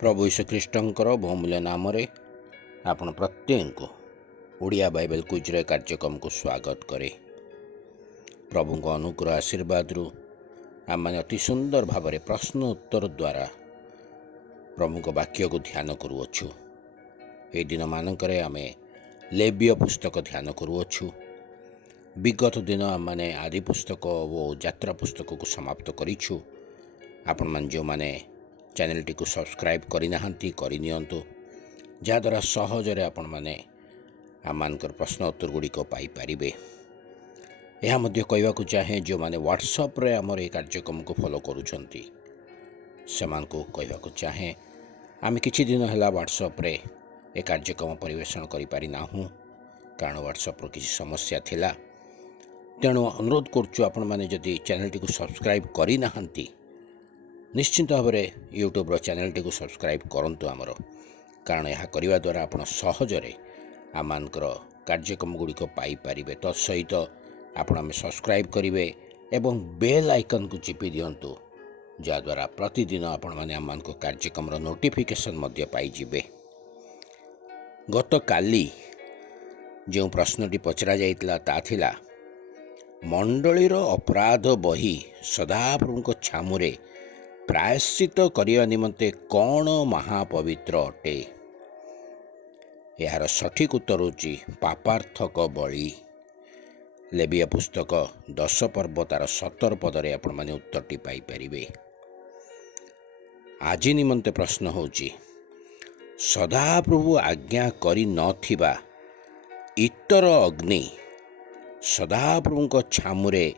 प्रभु यीशुख्रीष्टर बहुमूल्य नाम आपण प्रत्येक ओडिया बाइबल क्विज कार्यक्रम को स्वागत करे। प्रभु को अनुग्रह आशीर्वाद आम मैंने अति सुंदर भाव प्रश्न उत्तर द्वारा प्रभु को वाक्य को ध्यान करुअछु। ए दिन मानक आम लेवीय पुस्तक ध्यान करुअछु। विगत दिन आम मैंने आदि पुस्तक और यात्रा पुस्तक को समाप्त करिछु। आपण मान जो माने चैनल टी को सब्सक्राइब करनियंतु जहाद्वारा सहजरे आपण माने आमर प्रश्न उत्तर गुड़िक पाइपारे। यह कहवा चाहे जो माने व्हाट्सएप रे आमर ये कार्यक्रम को फॉलो करुछंती सेमान को कहवा चाहे आम किछि दिन है व्हाट्सएप रे ये कार्यक्रम परिवेषण करि पारि नाहु कारण व्हाट्सएप रो किछि समस्या थिला। तेणु अनुरोध करुछु आपण माने जदि चैनल टी को सब्सक्राइब करि नाहंती निश्चिंत भाव में यूट्यूब रो चैनल टी को सब्सक्राइब करंतु आमर कारण यह करने द्वारा आप सहजरे आमर कार्यक्रम गुड़िक पाइपारे। तत्सहित आपण सब्सक्राइब करेंगे एवं बेल आइकन को चिपी दिंतु जहाद्वारा प्रतिदिन आपण मैंने आम कार्यक्रम नोटिफिकेशन पाइबे। गत काली जो प्रश्नटी पचरा जाइतिला ता थिला मंडलीर अपराध बही सदाप्रभु छामुरे प्रायश्चित करने निमंते कौन महापवित्र अटे। यार सठिक उत्तर होची पापार्थक बलि। लेवीय पुस्तक 10 पर्व तार 17 पदरे आपण माने उत्तरटी पाइपारे। आज निमंते प्रश्न होची सदाप्रभु आज्ञा करि नथिबा इतर अग्नि सदाप्रभु छामुरे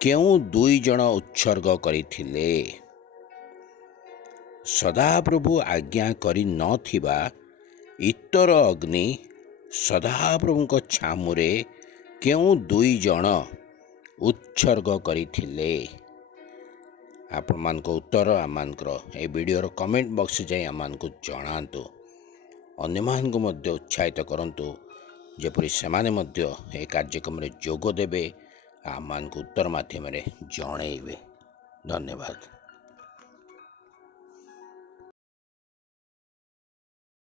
केउ दुई जन उत्सर्ग करिथिले। सदाप्रभु आज्ञा करि नथिबा इतर अग्नि सदाप्रभु छामुरे केउ दुई जन उत्सर्ग करिथिले। आपण मान को उत्तर आमर ए वीडियो कमेंट बॉक्स जाए आम को जनातु अन्य मान को मध्य उत्साहित करंतु जेपरि सेमाने मध्य ए कार्यक्रम रे जोग देबे आम मान को उत्तर माध्यम रे जणैबे। धन्यवाद।